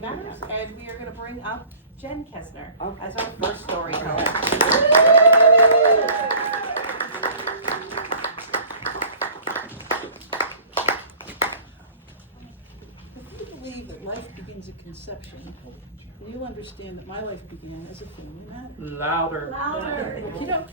Family Matters, and we are going to bring up Jen Kessner Okay. as our first storyteller. If you believe that life begins at conception, then you'll understand that my life began as a family matter. Louder. Okey-doke.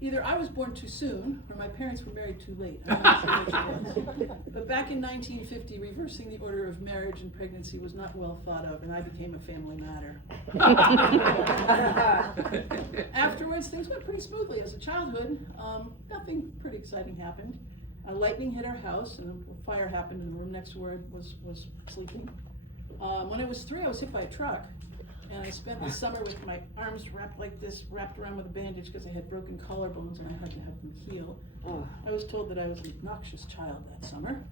Either I was born too soon, or my parents were married too late. I'm not sure which it was. But back in 1950, reversing the order of marriage and pregnancy was not well thought of, and I became a family matter. Afterwards, things went pretty smoothly. As a childhood, nothing pretty exciting happened. A lightning hit our house, and a fire happened in the room next door was sleeping. When I was 3, I was hit by a truck. And I spent the summer with my arms wrapped like this, wrapped around with a bandage because I had broken collarbones and I had to have them heal. I was told that I was an obnoxious child that summer.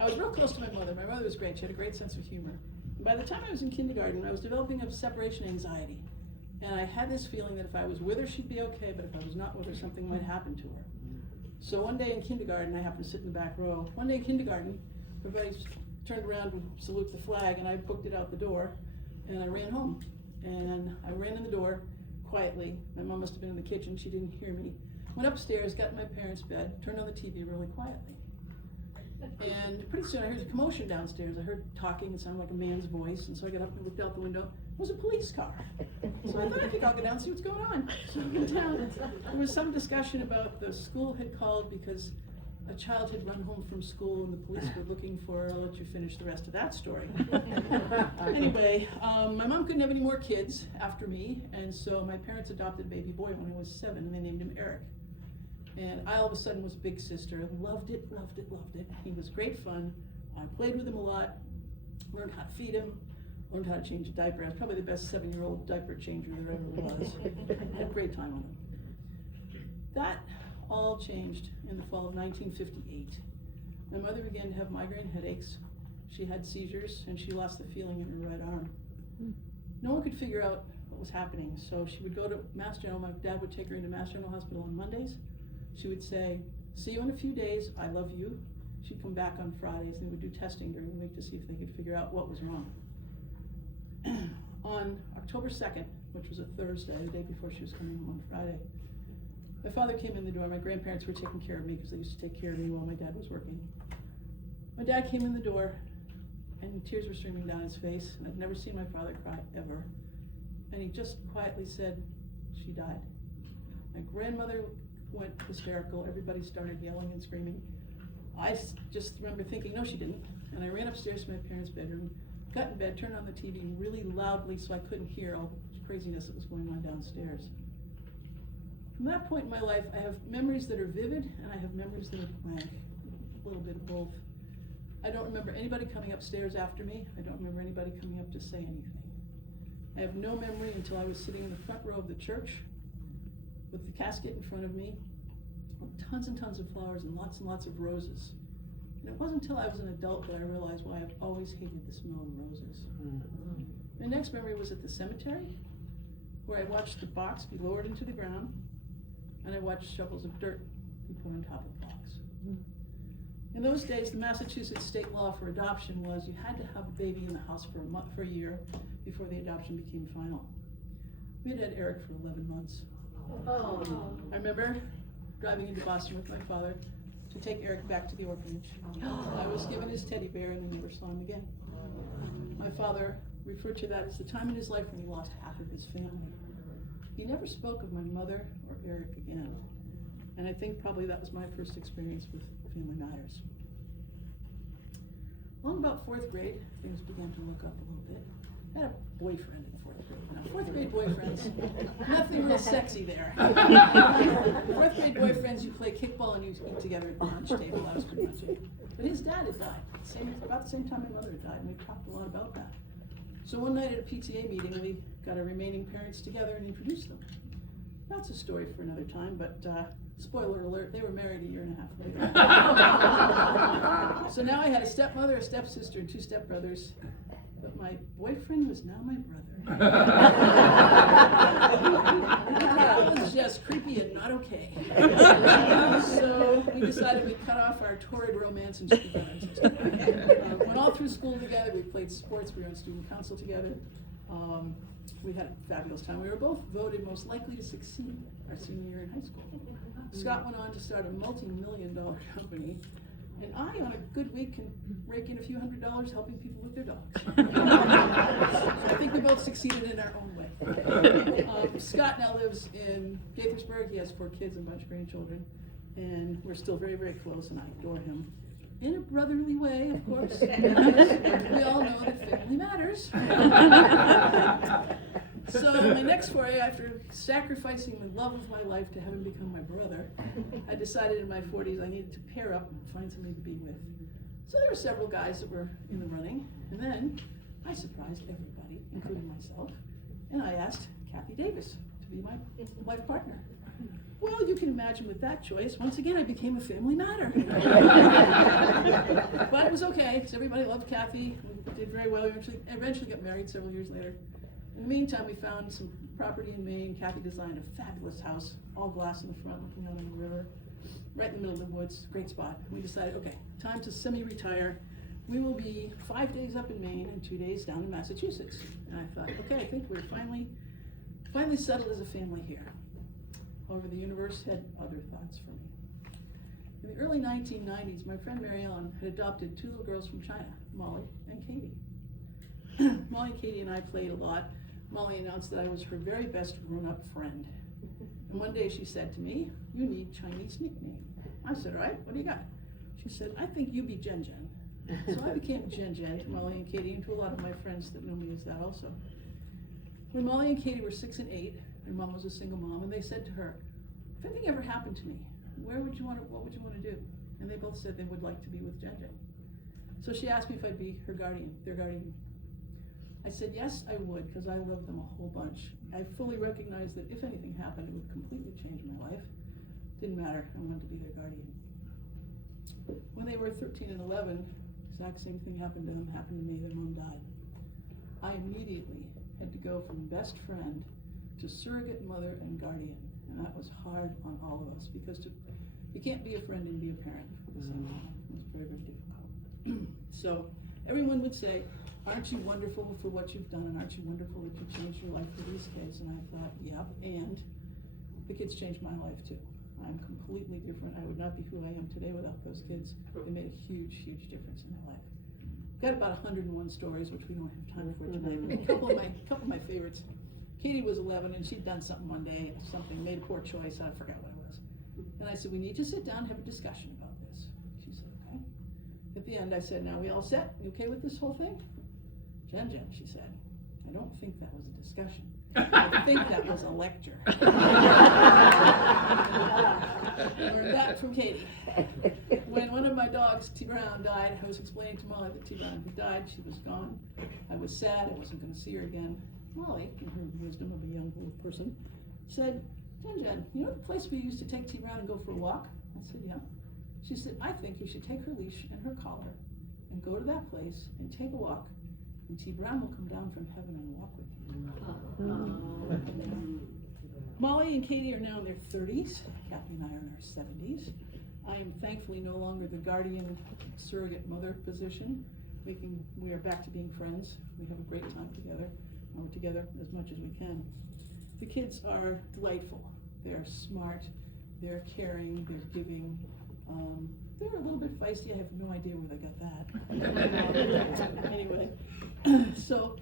I was real close to my mother. My mother was great. She had a great sense of humor. And by the time I was in kindergarten, I was developing a separation anxiety. And I had this feeling that if I was with her, she'd be okay, but if I was not with her, something might happen to her. So one day in kindergarten, I happened to sit in the back row. One day in kindergarten, everybody turned around to salute the flag, and I booked it out the door, and I ran home. And I ran in the door quietly. My mom must have been in the kitchen. She didn't hear me. Went upstairs, got in my parents' bed, turned on the TV really quietly. And pretty soon I heard a commotion downstairs. I heard talking. It sounded like a man's voice. And so I got up and looked out the window. It was a police car. So I thought, I think I'll go down and see what's going on. So I went down. There was some discussion about the school had called because a child had run home from school and the police were looking for her. I'll let you finish the rest of that story. Anyway, my mom couldn't have any more kids after me, and so my parents adopted a baby boy when I was 7, and they named him Eric. And I all of a sudden was big sister. Loved it, loved it, loved it. He was great fun. I played with him a lot, learned how to feed him, learned how to change a diaper. I was probably the best 7-year-old diaper changer there ever was. Had a great time on him. That all changed in the fall of 1958. My mother began to have migraine headaches. She had seizures, and she lost the feeling in her right arm. No one could figure out what was happening, so she would go to Mass General. My dad would take her into Mass General Hospital on Mondays. She would say, "See you in a few days, I love you." She'd come back on Fridays, and they would do testing during the week to see if they could figure out what was wrong. On October 2nd, which was a Thursday, the day before she was coming home on Friday, my father came in the door. My grandparents were taking care of me because they used to take care of me while my dad was working. My dad came in the door, and tears were streaming down his face, and I'd never seen my father cry, ever. And he just quietly said, "She died." My grandmother went hysterical. Everybody started yelling and screaming. I just remember thinking, no, she didn't. And I ran upstairs to my parents' bedroom, got in bed, turned on the TV really loudly so I couldn't hear all the craziness that was going on downstairs. From that point in my life, I have memories that are vivid, and I have memories that are blank, a little bit of both. I don't remember anybody coming upstairs after me. I don't remember anybody coming up to say anything. I have no memory until I was sitting in the front row of the church with the casket in front of me, with tons and tons of flowers and lots of roses. And it wasn't until I was an adult that I realized why I've always hated the smell of roses. My next memory was at the cemetery, where I watched the box be lowered into the ground, and I watched shovels of dirt be put on top of the box. In those days, the Massachusetts state law for adoption was you had to have a baby in the house for a year before the adoption became final. We had Eric for 11 months. I remember driving into Boston with my father to take Eric back to the orphanage. I was given his teddy bear, and I never saw him again. My father referred to that as the time in his life when he lost half of his family. He never spoke of my mother or Eric again. And I think probably that was my first experience with Family Matters. Along about 4th grade, things began to look up a little bit. I had a boyfriend in 4th grade. Now, 4th grade boyfriends, nothing real sexy there. 4th grade boyfriends, you play kickball and you eat together at the lunch table. That was pretty much it. But his dad had died, about the same time my mother had died, and we talked a lot about that. So one night at a PTA meeting, we got our remaining parents together and introduced them. That's a story for another time, but spoiler alert, they were married a year and a half later. So now I had a stepmother, a stepsister, and 2 stepbrothers, but my boyfriend was now my brother. That was just creepy and not okay. So we decided we'd cut off our torrid romance and just be brothers and sisters. school together, we played sports, we were on student council together. We had a fabulous time. We were both voted most likely to succeed our senior year in high school. Scott went on to start a multi-million-dollar company, and I, on a good week, can rake in a few $100s helping people with their dogs. So I think we both succeeded in our own way. Scott now lives in Gaithersburg. He has 4 kids and a bunch of grandchildren, and we're still very, very close, and I adore him. In a brotherly way, of course. We all know that family matters. So my next foray, after sacrificing the love of my life to have him become my brother, I decided in my 40s I needed to pair up and find somebody to be with. So there were several guys that were in the running, and then I surprised everybody, including myself, and I asked Kathy Davis to be my life partner. Well, you can imagine with that choice, once again, I became a family matter. But it was okay, because everybody loved Kathy. We did very well. We eventually got married several years later. In the meantime, we found some property in Maine. Kathy designed a fabulous house, all glass in the front, looking out on the river, right in the middle of the woods, great spot. We decided, okay, time to semi-retire. We will be 5 days up in Maine and 2 days down in Massachusetts. And I thought, okay, I think we're finally settled as a family here. However, the universe had other thoughts for me. In the early 1990s, my friend Mary Ellen had adopted 2 little girls from China, Molly and Katie. Molly, Katie, and I played a lot. Molly announced that I was her very best grown-up friend. And one day she said to me, "You need Chinese nickname." I said, "All right, what do you got?" She said, "I think you be Jen Jen." So I became Jen Jen to Molly and Katie, and to a lot of my friends that know me as that also. When Molly and Katie were 6 and 8, their mom was a single mom, and they said to her, "If anything ever happened to me, what would you want to do?" And they both said they would like to be with Jen Jen. So she asked me if I'd be her guardian, their guardian. I said yes, I would, because I love them a whole bunch. I fully recognized that if anything happened, it would completely change my life. Didn't matter, I wanted to be their guardian. When they were 13 and 11, exact same thing happened to them, happened to me, their mom died. I immediately had to go from best friend to surrogate mother and guardian, and that was hard on all of us, because you can't be a friend and be a parent at the same time. It was very, very difficult. So everyone would say, "Aren't you wonderful for what you've done, and aren't you wonderful that you changed your life for these kids?" And I thought, yeah, and the kids changed my life too. I'm completely different. I would not be who I am today without those kids. They made a huge, huge difference in my life. Got about 101 stories, which we don't have time for tonight. A couple of my favorites. Katie was 11, and she'd done something one day, made a poor choice, I forgot what it was. And I said, "We need to sit down and have a discussion about this." She said, "Okay." At the end, I said, "Now, we all set? You okay with this whole thing?" "Jen Jen," she said, "I don't think that was a discussion. I think that was a lecture." Learned that from Katie. When one of my dogs, T. Brown, died, I was explaining to Molly that T. Brown had died. She was gone. I was sad. I wasn't going to see her again. Molly, in her wisdom of a young little person, said, "Jen Jen, you know the place we used to take T. Brown and go for a walk?" I said, "Yeah." She said, "I think you should take her leash and her collar and go to that place and take a walk, and T. Brown will come down from heaven and walk with you." Molly and Katie are now in their 30s. Kathy and I are in our 70s. I am thankfully no longer the guardian surrogate mother position. We are back to being friends. We have a great time together. We're together as much as we can. The kids are delightful. They're smart. They're caring. They're giving. They're a little bit feisty. I have no idea where they got that. Anyway, so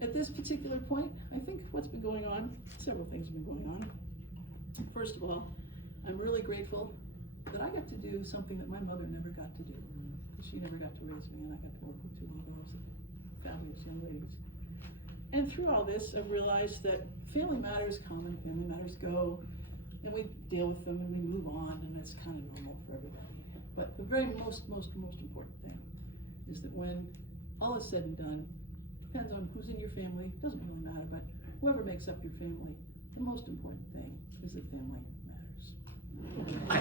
at this particular point, I think what's been going on, several things have been going on. First of all, I'm really grateful that I got to do something that my mother never got to do. She never got to raise me, and I got to work with 2 little girls, fabulous young ladies. And through all this, I've realized that family matters come and family matters go, and we deal with them and we move on, and that's kind of normal for everybody. But the very most important thing is that when all is said and done, depends on who's in your family, doesn't really matter, but whoever makes up your family, the most important thing is that family matters. I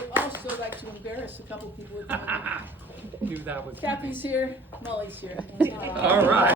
would also like to embarrass a couple people at the moment. Knew that was Kathy's here, Molly's here. All